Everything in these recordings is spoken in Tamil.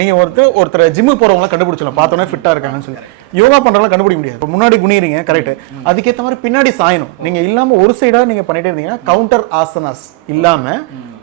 நீங்க ஒருத்தர் ஜிம்முக்கு போறவங்கள கண்டுபிடிச்சலாம், பார்த்தோன்னே ஃபிட்டா இருக்காங்கன்னு சொல்லி. யோகா பண்றவங்கள கண்டுபிடிக்க முடியாது. முன்னாடி குனிறீங்க, கரெக்ட், அதுக்கேற்ற மாதிரி பின்னாடி சாயணும். நீங்க இல்லாம ஒரு சைடா நீங்க பண்ணிட்டே இருந்தீங்கன்னா கவுண்டர் ஆசனாஸ் இல்லாம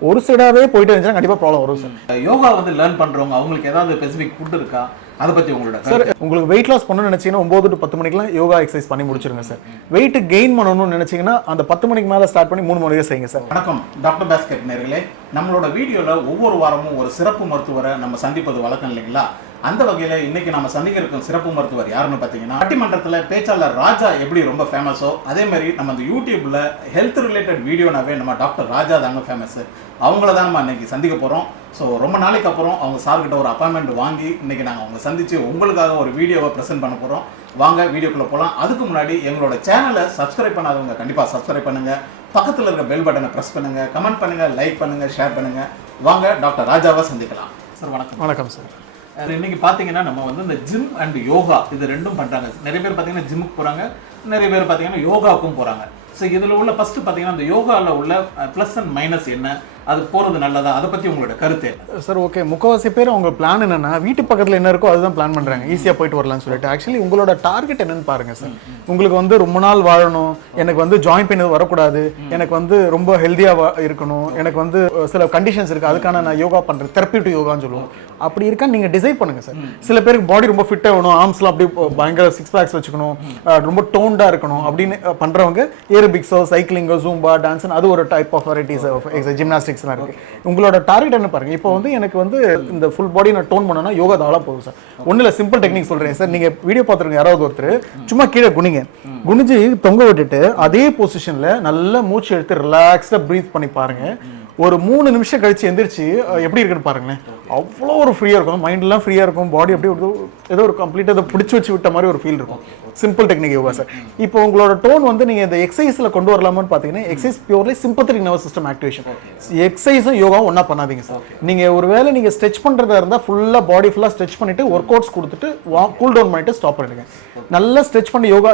ஒரு சைடாவே போயிட்டு இருந்துச்சுன்னா கண்டிப்பா ப்ராப்ளம் வரும் சார். யோகா வந்து லேர்ன் பண்றவங்க அவங்களுக்கு ஏதாவது ஸ்பெசிபிக் ஃபுட் இருக்கா, அதை பத்தி உங்களோட சார்? உங்களுக்கு வெயிட் லாஸ் பண்ணணும்னு நினைச்சீங்கன்னா 9 to 10 மணிக்கெல்லாம் யோகா எக்ஸசைஸ் பண்ணி முடிச்சிருங்க சார். வெயிட் கெயின் பண்ணணும்னு நினைச்சீங்கன்னா அந்த 10 மணிக்கு மேல ஸ்டார்ட் பண்ணி 3 மணி வரைக்கும் செய்யுங்க சார். வணக்கம் டாக்டர் பாஸ்கெட் நேயர்களே, நம்மளோட வீடியோல ஒவ்வொரு வாரமும் ஒரு சிறப்பு மருத்துவரை நம்ம சந்திப்பது வழக்கம் இல்லைங்களா? அந்த வகையில இன்னைக்கு நம்ம சந்திக்க இருக்கும் சிறப்பு மருத்துவர் யாருன்னு பார்த்தீங்கன்னா, பட்டிமன்றத்தில் பேச்சாளர் ராஜா எப்படி ரொம்ப ஃபேமஸோ அதே மாதிரி நம்ம அந்த யூடியூப்ல ஹெல்த் ரிலேட்டட் வீடியோனாவே நம்ம டாக்டர் ராஜா தாங்க ஃபேமஸ். அவங்கள தான் நம்ம இன்னைக்கு சந்திக்க போறோம். ஸோ ரொம்ப நாளைக்கு அப்புறம் அவங்க சார்கிட்ட ஒரு அப்பாயின்மெண்ட் வாங்கி இன்னைக்கு நாங்கள் அவங்க சந்திச்சு உங்களுக்காக ஒரு வீடியோவை ப்ரெசென்ட் பண்ண போகிறோம். வாங்க வீடியோக்குள்ளே போகலாம். அதுக்கு முன்னாடி எங்களோட சேனலை சப்ஸ்கிரைப் பண்ணாதவங்க கண்டிப்பாக சப்ஸ்கிரைப் பண்ணுங்க, பக்கத்தில் இருக்க பெல் பட்டனை ப்ரெஸ் பண்ணுங்க, கமெண்ட் பண்ணுங்க, லைக் பண்ணுங்க, ஷேர் பண்ணுங்க. வாங்க டாக்டர் ராஜாவை சந்திக்கலாம். சார் வணக்கம். வணக்கம் சார். இன்னைக்கு பார்த்தீங்கன்னா நம்ம வந்து இந்த ஜிம் அண்ட் யோகா இது ரெண்டும் பண்ணுறாங்க. நிறைய பேர் பார்த்தீங்கன்னா ஜிம்முக்கு போகிறாங்க, நிறைய பேர் பார்த்தீங்கன்னா யோகாவுக்கும் போகிறாங்க. ஸோ இதில் உள்ள ஃபஸ்ட்டு பார்த்தீங்கன்னா இந்த யோகாவில் உள்ள ப்ளஸ் அண்ட் மைனஸ் என்ன, அது போகிறது நல்லதா, அதை பற்றி உங்களோட கருத்து என்ன சார்? ஓகே, முக்கால்வாசி பேர் அவங்க பிளான் என்னன்னா வீட்டு பக்கத்தில் என்ன இருக்கோ அதுதான் பிளான் பண்ணுறாங்க, ஈஸியாக போயிட்டு வரலாம்னு சொல்லிட்டு. ஆக்சுவலி உங்களோட டார்கெட் என்னன்னு பாருங்க சார். உங்களுக்கு வந்து ரொம்ப நாள் வாழணும், எனக்கு வந்து ஜாயிண்ட் பெயின் வரக்கூடாது, எனக்கு வந்து ரொம்ப ஹெல்த்தியாக இருக்கணும், எனக்கு வந்து சில கண்டிஷன்ஸ் இருக்குது, அதுக்கான நான் யோகா பண்ணுறேன், தெரப்பியூட்டிக் யோகான்னு சொல்லுவோம். அப்படி இருக்கான்னு நீங்கள் டிசைட் பண்ணுங்க சார். சில பேருக்கு பாடி ரொம்ப ஃபிட்டாக வேணும், ஆர்ம்ஸ்லாம் அப்படி பயங்கர 6 பேக்ஸ் வச்சுக்கணும், ரொம்ப டோன்டாக இருக்கணும் அப்படின்னு பண்ணுறவங்க ஏரோபிக்ஸோ சைக்கிளிங்கோ ஜூம்பா டான்ஸ் அது ஒரு டைப் ஆஃப் வெரைட்டிஸ் ஆஃப் ஜிம்னாஸ்டிக்ஸ்லாம் இருக்குது. உங்களோட டார்கெட் என்ன பாருங்க. இப்போ வந்து எனக்கு வந்து இந்த ஃபுல் பாடி நான் டோன் பண்ணனா யோகா தாளா போதும் சார். ஒன்றும் இல்லை, சிம்பிள் டெக்னிக் சொல்கிறேன் சார். நீங்கள் வீடியோ பார்த்துருங்க, யாராவது ஒருத்தர் சும்மா கீழே குனிஞ்சு தொங்க விட்டுட்டு அதே பொசிஷனில் நல்லா மூச்சு எடுத்து ரிலாக்ஸ்டாக ப்ரீத் பண்ணி பாருங்க. ஒரு 3 நிமிஷம் கழிச்சு எந்திரிச்சு எப்படி இருக்குன்னு பாருங்களேன். அவ்வளோ ஒரு ஃப்ரீயாக இருக்கும், மைண்ட்லாம் ஃப்ரீயாக இருக்கும், பாடி அப்படியே ஏதோ ஒரு கம்ப்ளீட்டாக அதை பிடிச்சி வச்சு விட்ட மாதிரி ஒரு ஃபீல் இருக்கும். Simple technique yoga sir. இப்போ உங்களோட டோன் வந்து நீங்கள் இந்த எக்ஸசைஸில் கொண்டு வரலாமான்னு பார்த்தீங்கன்னா, exercise purely sympathetic nervous system activation. எக்ஸசைஸும் யோகாவும் ஒன்றா பண்ணாதீங்க சார். நீங்கள் ஒரு வேளை நீங்கள் ஸ்ட்ரெச் பண்ணுறதா இருந்தால் ஃபுல்லாக பாடி ஃபுல்லாக ஸ்ட்ரெச் பண்ணிட்டு ஒர்க் அவுட்ஸ் கொடுத்துட்டு கூல் டவுன் பண்ணிட்டு ஸ்டாப் பண்ணிடுங்க. நல்லா ஸ்ட்ரெச் பண்ணி யோகா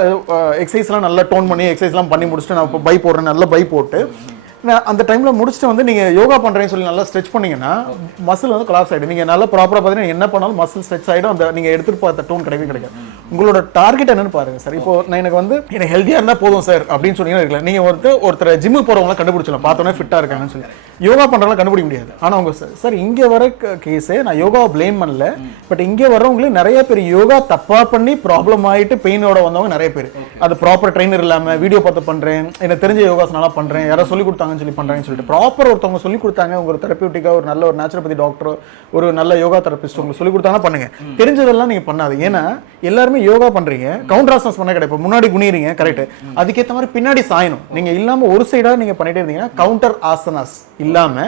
எக்ஸசைஸ்லாம் நல்லா டோன் பண்ணி எக்ஸசைஸ்லாம் பண்ணி முடிச்சுட்டு நான் இப்போ பை போடுறேன், நல்லா பை போட்டு அந்த டைம்ல முடிச்சுட்டு வந்து நீங்க யோகா பண்றேன்னு சொல்லி நல்லா ஸ்ட்ரெச் பண்ணீங்கன்னா மசில் வந்து கொலாப்ஸ் ஆயிடும். நீங்க நல்லா ப்ராப்பரா பார்த்தீங்கன்னா என்ன பண்ணாலும் மசில் ஸ்ட்ரெச் ஆயிடும். அந்த நீங்க எடுத்துட்டு பார்த்த டோன் கிடைக்காது. உங்களோட டார்கெட் என்னன்னு பாருங்க சார். இப்போ எனக்கு வந்து எனக்கு ஹெல்த்தியா இருந்தா போதும் சார் அப்படின்னு சொன்னீங்கன்னா இருக்கலாம். நீங்க ஒருத்தர் ஜிம்முக்கு போறவங்கள கண்டுபிடிச்சலாம், பார்த்தோன்னே ஃபிட்டா இருக்காங்கன்னு சொல்லி. யோகா பண்றவங்கள கண்டுபிடிக்க முடியாது. ஆனா அவங்க சார் இங்க வர கேஸே நான் யோகாவை பிளேம் பண்ணல, பட் இங்க வர்றவங்களே நிறைய பேர் யோகா தப்பா பண்ணி ப்ராப்ளம் ஆயிட்டு பெயினோட வந்தவங்க நிறைய பேர். அது ப்ராப்பர் ட்ரைனர் இல்லாம வீடியோ பார்த்து பண்றேன், எனக்கு தெரிஞ்ச யோகாசனால பண்றேன், யாராவது சொல்லி கொடுத்தாங்கன்னு சொல்லி பண்றேன்னு சொல்லிட்டு ப்ராப்பர் ஒருத்தவங்க சொல்லி கொடுத்தாங்க, ஒரு தெரப்பியூட்டிக்கா ஒரு நல்ல ஒரு நேச்சுரோபதி டாக்டர், ஒரு நல்ல யோகா தெரபிஸ்ட் உங்களுக்கு சொல்லி கொடுத்தாங்கன்னா பண்ணுங்க. தெரிஞ்சதெல்லாம் நீங்க பண்ணாது. ஏன்னா எல்லாருமே யோகா பண்றீங்க, கவுண்டர் ஆசனாஸ் பண்ண கிடையாது. முன்னாடி குனிறீங்க, கரெக்ட், அதுக்கேற்ற மாதிரி பின்னாடி சாயணும். நீங்க இல்லாம ஒரு சைடா நீங்க பண்ணிட்டே இருந்தீங்கன்னா கவுண்டர் ஆசனாஸ் இல்லாம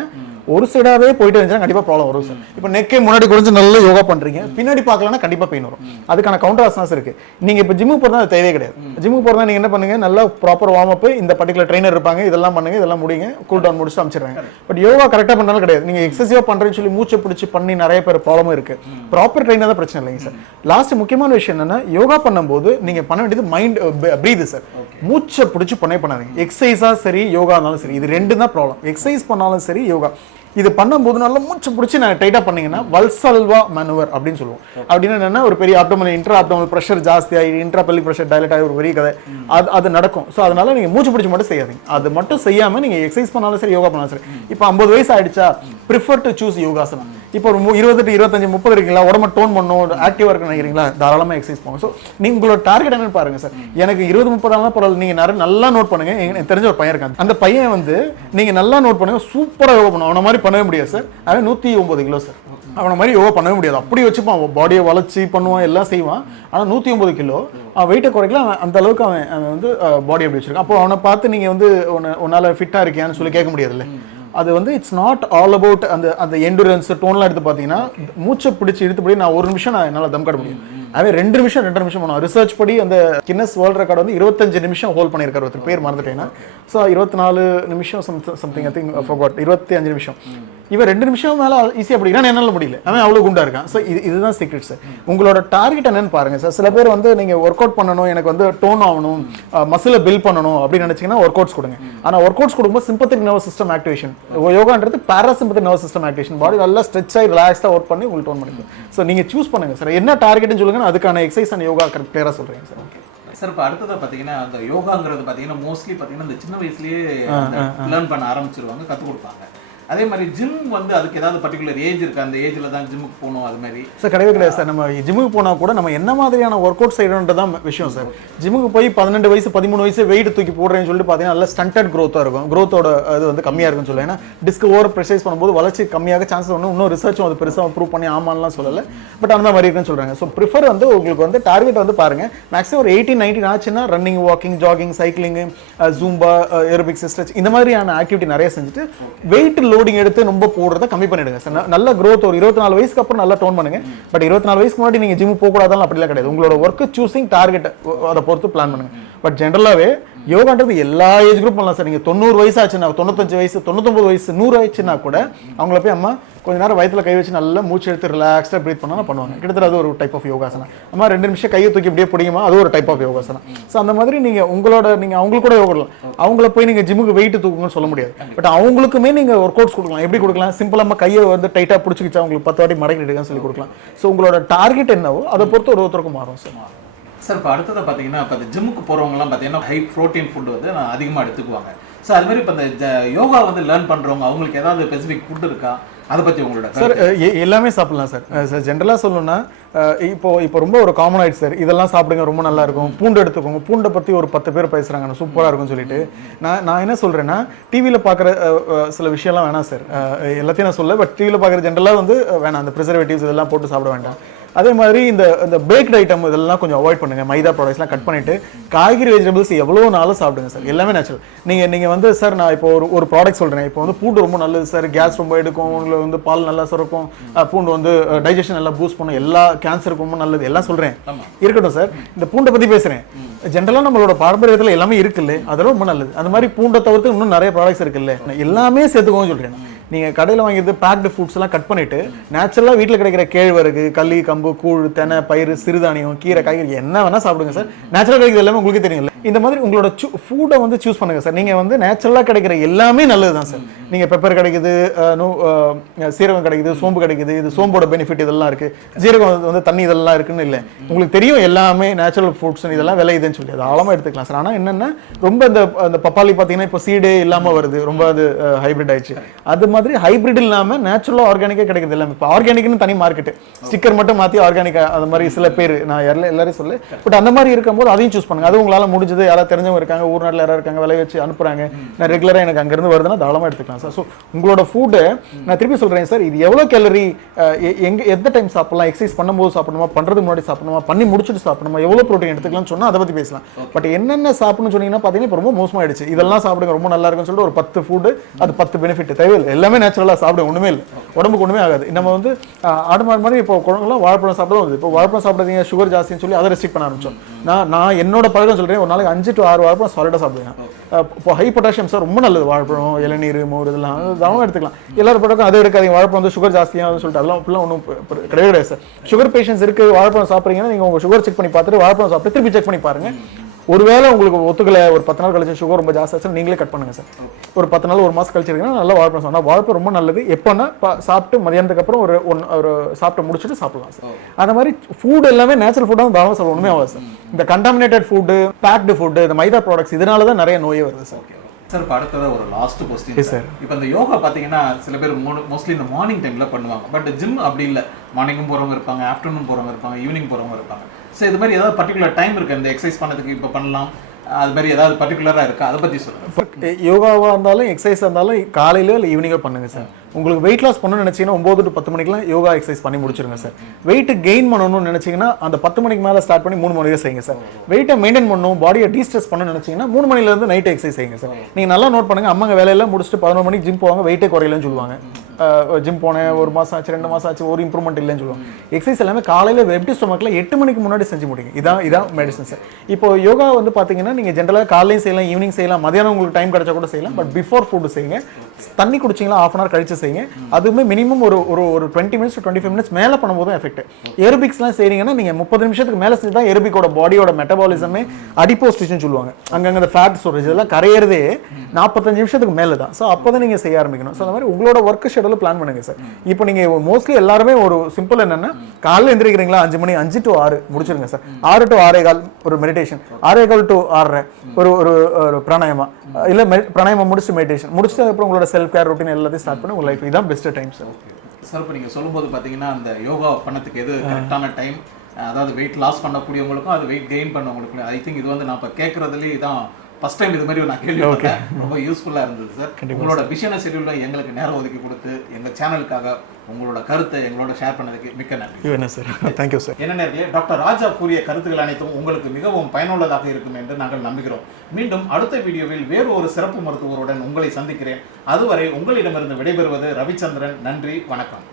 ஒரு சைடாவே போயிட்டு இருந்துச்சுன்னா கண்டிப்பா ப்ராப்ளம் வரும் சார். இப்போ நெக்கே முன்னாடி குறைஞ்சு நல்லா யோகா பண்றீங்க, பின்னாடி பார்க்கலன்னா கண்டிப்பா பெயின் வரும். அதுக்கான கவுண்டர் ஆசனாஸ் இருக்கு. நீங்க இப்போ ஜிம்முக்கு போறதா அது தேவையே கிடையாது. ஜிம்முக்கு போறதா நீங்க என்ன பண்ணுங்க, நல்லா ப்ராப்பர் வார்ம் அப், இந்த பர்டிகுலர் ட்ரைனர் இருப்பாங்க, இதெல்லாம் பண்ணுங்க, இதெல்லாம் முடிங்க, கூல் டவுன் முடிச்சுட்டு அமைச்சிடுறாங்க. பட் யோகா கரெக்டா பண்ணாலும் கிடையாது. நீங்க எக்ஸசிவா பண்றேன்னு சொல்லி மூச்சை பிடிச்சி பண்ணி நிறைய பேர் ப்ராப்ளமும் இருக்கு. ப்ராப்பர் ட்ரைனர் தான் பிரச்சனை இல்லைங்க சார். லாஸ்ட் முக்கியமான விஷயம் என்னன்னா, யோகா பண்ணும்போது நீங்க பண்ண வேண்டியது மைண்ட் பிரீத் சார். மூச்சை பிடிச்சி பண்ணாதீங்க. எக்ஸசைஸா சரி யோகா இருந்தாலும் சரி, இது ரெண்டு தான் ப்ராப்ளம். எக்ஸசைஸ் பண்ணாலும் சரி யோகா இது பண்ணும்போது நல்லா மூச்சு பிடிச்சி நான் டைட்டா பண்ணீங்கன்னா வல்சல்வா மனுவர் அப்படின்னு சொல்லுவோம். அப்படின்னு என்னன்னா ஒரு பெரிய ஆப்டோமல் இன்ட்ரா ஆப்டோமல் ப்ரெஷர் ஜாஸ்தி ஆகி இன்ட்ரா பெல்விக் ப்ரெஷர் டைலட் ஆகி ஒரு பெரிய கதை அது நடக்கும். ஸோ அதனால நீங்க மூச்சு பிடிச்சி மட்டும் செய்யாதீங்க. அது மட்டும் செய்யாம நீங்க எக்ஸசைஸ் பண்ணாலும் சரி யோகா பண்ணாலும் சரி. இப்போ 50 வயசு ஆயிடுச்சா, ப்ரிஃபர் டு சூஸ் யோகாசனா. இப்போ ஒரு 20 25 30 இருக்கீங்களா, உடம்பு டோன் பண்ணணும், ஆக்டிவா இருக்கு நினைக்கிறீங்களா, தாராளமா எக்ஸசைஸ் பண்ணுங்க. ஸோ நீங்க உங்களோட டார்கெட் என்னன்னு பாருங்க சார். எனக்கு 20 30 ஆனா பரவாயில்ல, நீங்க நல்லா நோட் பண்ணுங்க. எனக்கு தெரிஞ்ச ஒரு பையன் இருக்காங்க, அந்த பையன் வந்து நீங்க நல்லா நோட் பண்ணுங்க, சூப்பரா யோகா பண்ணுவோம். அவன மாதிரி பண்ணவே முடியாது சார். அவன் 109 கிலோ சார். அவனை மாதிரி யோகா பண்ணவே முடியாது. அப்படி வச்சுப்பான், பாடியை வளைச்சி பண்ணுவான், எல்லாம் செய்வான். ஆனால் 109 கிலோ அவன் வெயிட்டை குறைக்கல. அவன் அந்த அளவுக்கு அவன் வந்து பாடி அப்படி வச்சிருக்கான். அப்போ அவனை பார்த்து நீங்க வந்து உன்னால ஃபிட்டா இருக்கியான்னு சொல்லி கேட்க முடியாதுல்ல. அது வந்து இட்ஸ் நாட் ஆல் அபவுட் அந்த எண்டுரன்ஸ் டோன்லாம் எடுத்து பார்த்தீங்கன்னா மூச்சை பிடிச்சி இழுத்துப்படி நான் 1 நிமிஷம் நான் என்னால் தம் காட்ட முடியும். அவன் 2 நிமிஷம் 2.5 நிமிஷம் பண்ணுவான். ரிசர்ச் படி அந்த கின்னஸ் வேர்ல்ட் ரெக்கார்டு வந்து 25 நிமிஷம் ஹோல்ட் பண்ணியிருக்காரு. ஒருத்தர் பேர் மறந்துட்டேன்னா. ஸோ 24 நிமிஷம் சம்திங் ஐ திங்க் ஃபர்காட் 25 நிமிஷம் இவன் 2 நிமிஷம் மேலே ஈஸியாக படிக்கிறான், என்னால் முடியல, அவன் அவ்வளோ குண்டா இருக்கான். ஸோ இதுதான் சீக்ரெட் சார். உங்களோட டார்கெட் என்னன்னு பாருங்க சார். சில பேர் வந்து நீங்கள் ஒர்க் அவுட் பண்ணணும், எனக்கு வந்து டோன் ஆகணும், மசிலை பில்ட் பண்ணணும் அப்படின்னு நினச்சிங்கன்னா ஒர்க் அவுட்ஸ் கொடுங்க. ஆனால் ஒர்க் அவுட்ஸ் கொடுக்கும்போது சிம்பத்திக் நர்வஸ் சிஸ்டம் ஆக்டிவேஷன், யோகான்றது parasympathetic nervous system activation, body நல்லா ஸ்ட்ரெச் ஆகி ரிலாக்ஸ்டாக ஒர்க் பண்ணி உங்களுக்கு டோன் பண்ணிக்கும். ஸோ நீங்கள் சூஸ் பண்ணுங்க சார், என்ன டார்கெட்னு சொல்லுங்க, அதுக்கான எக்ஸசைஸ் அண்ட் யோகா கிளியராக சொல்கிறேன் சார். ஓகே சார், இப்போ அடுத்ததாக பார்த்தீங்கன்னா அந்த யோகாங்கிறது பார்த்தீங்கன்னா மோஸ்ட்லி பார்த்தீங்கன்னா இந்த சின்ன வயசுலேயே லேர்ன் பண்ண ஆரம்பிச்சிருவாங்க, கற்றுக் கொடுப்பாங்க. அதே மாதிரி ஜிம் வந்து அதுக்கு ஏதாவது பர்டிகுலர் ஏஜ் இருக்கு, அந்த ஏஜ்ல தான் ஜிம்முக்கு போகணும் அது மாதிரி சார்? கிடையவே கிடையாது சார். நம்ம ஜிம்முக்கு போனால் கூட நம்ம என்ன மாதிரியான ஒர்க் அவுட் செய்யணுன்றதான் விஷயம் சார். ஜிம்முக்கு போய் 12 வயசு 13 வயசு வெயிட் தூக்கி போடுறேன்னு சொல்லிட்டு பார்த்தீங்கன்னா நல்லா ஸ்டண்டட் க்ரோத்தாக இருக்கும், க்ரோத்தோட அது வந்து கம்மியாக இருக்குன்னு சொல்லுவேன். ஏன்னா டிஸ்க் ஓவர் ப்ரெசைஸ் பண்ணும்போது வளர்ச்சி கம்மியாக சான்சஸ் ஒன்று, இன்னும் ரிசர்ச்சும் அது பெருசாக ப்ரூவ் பண்ணி ஆமான்லாம் சொல்லலை, பட் அந்த மாதிரி இருக்குன்னு சொல்கிறாங்க. ஸோ ப்ரிஃபர் வந்து உங்களுக்கு வந்து டார்கெட் வந்து பாருங்கள், மேக்ஸிமம் ஒரு 18-19 ஆச்சுன்னா running, walking, jogging, cycling, Zumba, aerobic, stretch இந்த மாதிரியான ஆக்டிவிட்டி நிறைய செஞ்சுட்டு வெயிட் லோடிங் எடுத்து ரொம்ப போடுறத கம்மி பண்ணிடுங்க சார். நல்ல க்ரோத் ஒரு 24 வயசுக்கு அப்புறம் நல்லா டோன் பண்ணுங்க. பட் 24 வயசுக்கு முன்னாடி நீங்க ஜிம் போக கூடாதாலும் அப்படிலாம் கிடையாது. உங்களோட ஒர்க் சூசிங் டார்கெட் அதை பொறுத்து பிளான் பண்ணுங்க. பட் ஜென்ரலாவே யோகான்றது எல்லா ஏஜ் குரூப் பண்ணலாம் சார். நீங்க 90 வயசு ஆச்சுன்னா, 95 வயசு, 99 வயசு, 100 ஆயிடுச்சுன்னா கூட அவங்கள போய் அம்மா கொஞ்ச நேரம் வயிற்றுல கை வச்சு நல்லா மூச்சு எடுத்து ரிலாக்ஸ்டாக ப்ரீத் பண்ணாலும் பண்ணுவாங்க. கிட்டத்தட்ட அது ஒரு டைப் ஆஃப் யோகாசனா. அம்மா 2 நிமிஷம் கையை தூக்கி இப்படியே பிடிக்குமா, அது ஒரு டைப் ஆஃப் யோகாசனா. ஸோ அந்த மாதிரி நீங்கள் அவங்களுக்கு கூட யோகா, அவங்கள போய் நீங்கள் ஜிம்முக்கு வெயிட் தூக்குங்கன்னு சொல்ல முடியாது. பட் அவங்களுக்குமே நீங்கள் ஒர்க் அவுட்ஸ் கொடுக்கலாம். எப்படி கொடுக்கலாம்? சிம்பிளாக கையை வந்து டைட்டாக பிடிச்சிக்கிச்சா அவங்களுக்கு 10 வாட்டி மடக்கிட்டு சொல்லி கொடுக்கலாம். ஸோ உங்களோட டார்கெட் என்னவோ அதை பொறுத்து ஒருத்தருக்கும் மாறும் சார். சார், இப்போ அடுத்தது பார்த்தீங்கன்னா இப்போ இந்த ஜிம்முக்கு போகிறவங்கலாம் பார்த்தீங்கன்னா ஹை ப்ரோட்டீன் ஃபுட் வந்து அதிகமாக எடுத்துக்குவாங்க. ஸோ அது மாதிரி இப்போ இந்த யோகா வந்து லேர்ன் பண்ணுறவங்க அவங்களுக்கு ஏதாவது ஸ்பெசிஃபிக் ஃபுட் இருக்கா, அதை பற்றி உங்களோட? சார் எல்லாமே சாப்பிடலாம் சார். சார் ஜென்ரலாக சொல்லணும்னா இப்போ ரொம்ப ஒரு காமன் ஆயிடுச்சு சார், இதெல்லாம் சாப்பிடுங்க ரொம்ப நல்லா இருக்கும், பூண்டு எடுத்துக்கோங்க. பூண்டை பற்றி ஒரு 10 பேர் பேசுகிறாங்க, சூப்பராக இருக்கும்னு சொல்லிட்டு. நான் என்ன சொல்கிறேன்னா, டிவியில் பார்க்குற சில விஷயம்லாம் வேணாம் சார். எல்லாத்தையும் நான் சொல்ல, பட் டிவியில் பார்க்குற ஜென்ரலாக வந்து வேணாம், அந்த ப்ரிசர்வேட்டிவ்ஸ் இதெல்லாம் போட்டு சாப்பிட வேண்டாம். அதே மாதிரி இந்த பேக்டு ஐட்டம் இதெல்லாம் கொஞ்சம் அவாய்ட் பண்ணுங்க. மைதா ப்ராடக்ட்ஸ்லாம் கட் பண்ணிட்டு காய்கறி வெஜிடபிள்ஸ் எவ்வளோ நாளும் சாப்பிடுங்க சார். எல்லாமே நேச்சுரல். நீங்கள் வந்து சார் நான் இப்போ ஒரு ப்ராடக்ட் சொல்கிறேன். இப்போ வந்து பூண்டு ரொம்ப நல்லது சார், கேஸ் ரொம்ப எடுக்கும், உங்களுக்கு வந்து பால் நல்லா சுரக்கும், பூண்டு வந்து டைஜஷன் நல்லா பூஸ்ட் பண்ணும், எல்லா கேன்சருக்கு ரொம்ப நல்லது எல்லாம் சொல்கிறேன். இருக்கட்டும் சார், இந்த பூண்டை பற்றி பேசுகிறேன். ஜென்ரலாக நம்மளோட பாரம்பரியத்தில் எல்லாமே இருக்குல்ல, அதெல்லாம் ரொம்ப நல்லது. அந்த மாதிரி பூண்டை தவிர்த்து இன்னும் நிறைய ப்ராடக்ட்ஸ் இருக்குல்ல, எல்லாமே சேர்த்துக்கோன்னு சொல்கிறேன். நீங்கள் கடையில் வாங்கிட்டு பேக்டு ஃபுட்ஸ் எல்லாம் கட் பண்ணிட்டு நேச்சுரலாக வீட்டில் கிடைக்கிற கேழ்வரகு, களி, கம்பு, கூழ், தெனை, பயிறு, சிறுதானியம், கீரை, காய்கறி என்ன வேணால் சாப்பிடுங்க சார். நேச்சுரலாக கிடைக்கிறது எல்லாமே உங்களுக்கு தெரியும். இந்த மாதிரி உங்களோட ஃபுட்டை வந்து சூஸ் பண்ணுங்க சார். நீங்கள் வந்து நேச்சுரலாக கிடைக்கிற எல்லாமே நல்லது தான் சார். நீங்கள் பெப்பர் கிடைக்குது, சீரகம் கிடைக்குது, சோம்பு கிடைக்குது, இது சோம்போட பெனிஃபிட் இதெல்லாம் இருக்குது, ஜீரகம் வந்து தண்ணி இதெல்லாம் இருக்குன்னு இல்லை, உங்களுக்கு தெரியும் எல்லாமே நேச்சுரல் ஃப்ரூட்ஸ் இதெல்லாம் விலை இதுன்னு சொல்லி அது ஆழமாக எடுத்துக்கலாம் சார். ஆனால் என்னென்னா ரொம்ப அந்த பப்பாளி பார்த்தீங்கன்னா இப்போ சீடே இல்லாமல் வருது, ரொம்ப அது ஹைப்ரிட் ஆயிடுச்சு. அது மாதிரி ஹைபிரிட் இல்லாம நேச்சுரலா ஆர்கானிக்கா கிடைக்கிறது எல்லாமே. இப்போ ஆர்கானிக்னு தனி மார்க்கெட், ஸ்டிக்கர் மட்டும் மாத்தி ஆர்கானிக்கா அது மாதிரி சில பேர், நான் எல்லாரும் சொல்ல, பட் அந்த மாதிரி இருக்கும்போது அதையும் சூஸ் பண்ணுங்க. அது உங்களால முடிஞ்சது, யாராவது தெரிஞ்சவங்க இருக்காங்க, ஊர் நாட்டில் யாராவது இருக்காங்க, விலை வச்சு அனுப்புறாங்க, நான் ரெகுலரா எனக்கு அங்கிருந்து வருதுன்னா தாராளமா எடுத்துக்கலாம் சார். ஸோ உங்களோட ஃபுட்டு நான் திருப்பி சொல்றேன் சார், இது எவ்வளவு கேலரி, எந்த டைம் சாப்பிடலாம், எக்ஸசைஸ் பண்ணும்போது சாப்பிடணுமா, பண்றதுக்கு முன்னாடி சாப்பிடணுமா, பண்ணி முடிச்சுட்டு சாப்பிடணுமா, எவ்வளவு ப்ரோட்டீன் எடுத்துக்கலாம்னு சொன்னா அதை பத்தி பேசலாம். பட் என்னென்ன சாப்பிடணும்னு சொன்னீங்கன்னா பாத்தீங்கன்னா இப்போ ரொம்ப மோசமாயிடுச்சு. இதெல்லாம் சாப்பிடுங்க ரொம்ப நல்லா இருக்குன்னு சொல்லிட்டு ஒரு 10 ஃபுட், அது 10 பெனிஃபிட் தேவையில்லை, எல்லாமே நேச்சுரலா சாப்பிடுங்க, ஒண்ணுமே இல்லை, உடம்புக்கு ஒண்ணுமே ஆகாது. நம்ம வந்து ஆடு மாதிரி இப்போ குழந்தைலாம் வாழைப்பழம் சாப்பிடுறது, இப்போ வாழைப்பழம் சாப்பிடுறீங்க சுகர் ஜாஸ்தின்னு சொல்லி அதை ரெஸ்ட்ரிக்ட் பண்ண ஆரம்பிச்சோம். நான் என்னோட பழக்கம் சொல்றேன், ஒரு நாளைக்கு 5 to 6 வாழைப்பழம் சாலிடா சாப்பிடுவேன். இப்போ ஹை பொட்டாசியம் சார் ரொம்ப நல்லது, வாழைப்பழம், இளநீர், மோர் இதெல்லாம் தாராளமாக எடுத்துக்கலாம். எல்லாரும் பழக்கம் அதை எடுக்காதீங்க, வாழைப்பழம் வந்து சுகர் ஜாஸ்தியாக சொல்லிட்டு அதெல்லாம் அப்படிலாம் ஒன்றும் கிடையாது சார். சுகர் பேஷன்ஸ் இருக்கு, வாழைப்பழம் சாப்பிட்றீங்கன்னா நீங்கள் உங்கள் சுகர் செக் பண்ணி பார்த்துட்டு வாழைப்பழம் சாப்பிட்டு திருப்பி செக் பண்ணி பாருங்க. ஒருவேளை உங்களுக்கு ஒத்துக்கலை, ஒரு 10 நாள் கழிச்சு சுகர் ரொம்ப ஜாஸ்தி ஆச்சுன்னா நீங்களே கட் பண்ணுங்க சார். ஒரு 10 நாள் 1 மாதம் கழிச்சிருக்கீங்கன்னா நல்லா வாழைப்பழம் சாப்பிடலாம். வாழைப்பழம் ரொம்ப நல்லது. எப்போன்னா சாப்பிட்டு மதியானத்துக்கு அப்புறம் ஒரு சாப்பிட்டு முடிச்சுட்டு சாப்பிடலாம் சார். அந்த மாதிரி ஃபுட் எல்லாமே நேச்சுரல் ஃபுட்டாக தாராளமாக சாப்பிட ஒன்றுமே ஆகாது சார். இந்த கண்டாமினேட்டட் ஃபுட்டு, பேக்டு ஃபுட்டு, இந்த மைதா ப்ராடக்ட்ஸ் இதனால தான் நிறைய நோயே வருது சார். சார், இப்போ அடுத்தது ஒரு லாஸ்ட் கொஸ்டின் சார். இப்போ இந்த யோகா பார்த்தீங்கன்னா சில பேர் மோஸ்ட்லி இந்த மார்னிங் டைமில் பண்ணுவாங்க. பட் ஜிம் அப்படி இல்லை, மார்னிங்கும் போகிறவங்க இருப்பாங்க, ஆஃப்டர்நூன் போகிறவங்க இருப்பாங்க, ஈவினிங் போகிறவங்க இருப்பாங்க. ஸோ இது மாதிரி ஏதாவது பர்டிகுலர் டைம் இருக்குது இந்த எக்ஸசைஸ் பண்ணதுக்கு, இப்போ பண்ணலாம் அது மாதிரி ஏதாவது பர்டிகுலராக இருக்கா, அதை பற்றி சொல்லுங்கள். யோகாவாக இருந்தாலும் எக்ஸசைஸாக இருந்தாலும் காலையிலோ இல்லை ஈவினிங்கோ பண்ணுங்க சார். உங்களுக்கு வெயிட் லாஸ் பண்ணணும்னு நினச்சிங்கன்னா 9 to 10 மணிக்கெலாம் யோகா எக்ஸசைஸ் பண்ணி முடிச்சிருங்க சார். வெயிட் கெயின் பண்ணணும்னு நினச்சிங்கன்னா அந்த 10 மணிக்கு மேலே ஸ்டார்ட் பண்ணி 3 மணி வரைக்கும் செய்யுங்க சார். வெயிட்டை மெயின்டைன் பண்ணணும், பாடியை டீஸ்ட்ரெஸ் பண்ணணும்னு நினச்சிங்கன்னா 3 மணிலேருந்து நைட் எக்ஸசைஸ் செய்யுங்க சார். நீங்கள் நல்லா நோட் பண்ணுங்கள், அம்மாங்க வேலையெல்லாம் முடிச்சுட்டு 11 மணிக்கு ஜிம் போவாங்க, வெயிட்டே குறையலன்னு சொல்லுவாங்க. ஜிம் போனேன் 1 மாதம் ஆச்சு 2 மாதம் ஆச்சு ஒரு இம்ப்ரூவ்மெண்ட் இல்லைன்னு சொல்லுவாங்க. எக்ஸசைஸ் எல்லாமே காலையில் எம்டி ஸ்டொமக்கில் 8 மணிக்கு முன்னாடி செஞ்சு முடியுங்க. இதான் மெடிசன்ஸ். இப்போ யோகா வந்து பார்த்தீங்கன்னா நீங்கள் ஜென்ரலாக காலையும் செய்யலாம், ஈவினிங் செய்யலாம், மதியானம் உங்களுக்கு டைம் கிடைச்சா கூட செய்யலாம். பட் பிஃபோர் ஃபுட் செய்யுங்க. தண்ணி குடிச்சிங்களா ½ hour கழிச்சு செய்யுங்க. அதுவுமே மினிமம் ஒரு 20 minutes to 25 minutes மேலே பண்ணும்போது எஃபெக்ட். ஏரோபிக்ஸ்லாம் செய்றீங்கன்னா நீங்கள் 30 நிமிஷத்துக்கு மேலே செஞ்சு தான் ஏரோபிக்கோட பாடியோட மெட்டபாலிசமே அடிப்போஸ் டிஷ்யூன்னு சொல்லுவாங்க. அங்கங்கே அந்த ஃபேட் ஸ்டோரேஜ் இதெல்லாம் கரையிறதே 45 நிமிஷத்துக்கு மேலே தான். ஸோ அப்போ தான் நீங்கள் செய்ய ஆரம்பிக்கணும். ஸோ அந்த மாதிரி உங்களோட ஒர்க் ஷெடியூல் பிளான் பண்ணுங்க சார். இப்போ நீங்கள் மோஸ்ட்லி எல்லாருமே ஒரு சிம்பிள் என்னன்னா காலையில் எந்திரிக்கிறீங்களா 5 மணி 5 to 6 முடிச்சிருங்க சார். 6 to 6:15 ஒரு மெடிடேஷன், 6:15 to 6:30 ஒரு பிராணாயமா, இல்லை பிராணாயமா முடிச்சுட்டு மெடிடேஷன் முடிச்சுட்டு அப்புறம் உங்களோட செல்ஃப் கேர் ரொட்டீன் எல்லாத்தையும் ஸ்டார்ட் பண்ணி உங்கள் லைஃப் இதான் பெஸ்ட் டைம் சார். சார் இப்போ நீங்கள் சொல்லும்போது பார்த்தீங்கன்னா அந்த யோகா பண்ணதுக்கு எது கரெக்டான டைம், அதாவது வெயிட் லாஸ் பண்ணக்கூடியவங்களுக்கும் அது வெயிட் கெயின் பண்ணவங்களுக்கும், ஐ திங்க் இது வந்து நான் இப்போ கேட்குறதுலேயே இதான் ஃபர்ஸ்ட் டைம் இது மாதிரி நான் கேள்விப்பட்டேன். ரொம்ப யூஸ்ஃபுல்லாக இருந்தது சார். உங்களோட பிஸியான ஷெட்யூலில் எங்களுக்கு நேரம் ஒதுக்கி கொடுத்து எங்கள் சேனலுக்காக உங்களோட கருத்தை எங்களோட ஷேர் பண்ணதுக்கு மிக்க நன்றி. என்ன சார், தேங்க்யூ சார். என்ன நேர்களே, டாக்டர் ராஜா கூறிய கருத்துக்கள் அனைத்தும் உங்களுக்கு மிகவும் பயனுள்ளதாக இருக்கும் என்று நாங்கள் நம்புகிறோம். மீண்டும் அடுத்த வீடியோவில் வேறு ஒரு சிறப்பு மருத்துவருடன் உங்களை சந்திக்கிறேன். அதுவரை உங்களிடமிருந்து விடைபெறுவது ரவிச்சந்திரன். நன்றி, வணக்கம்.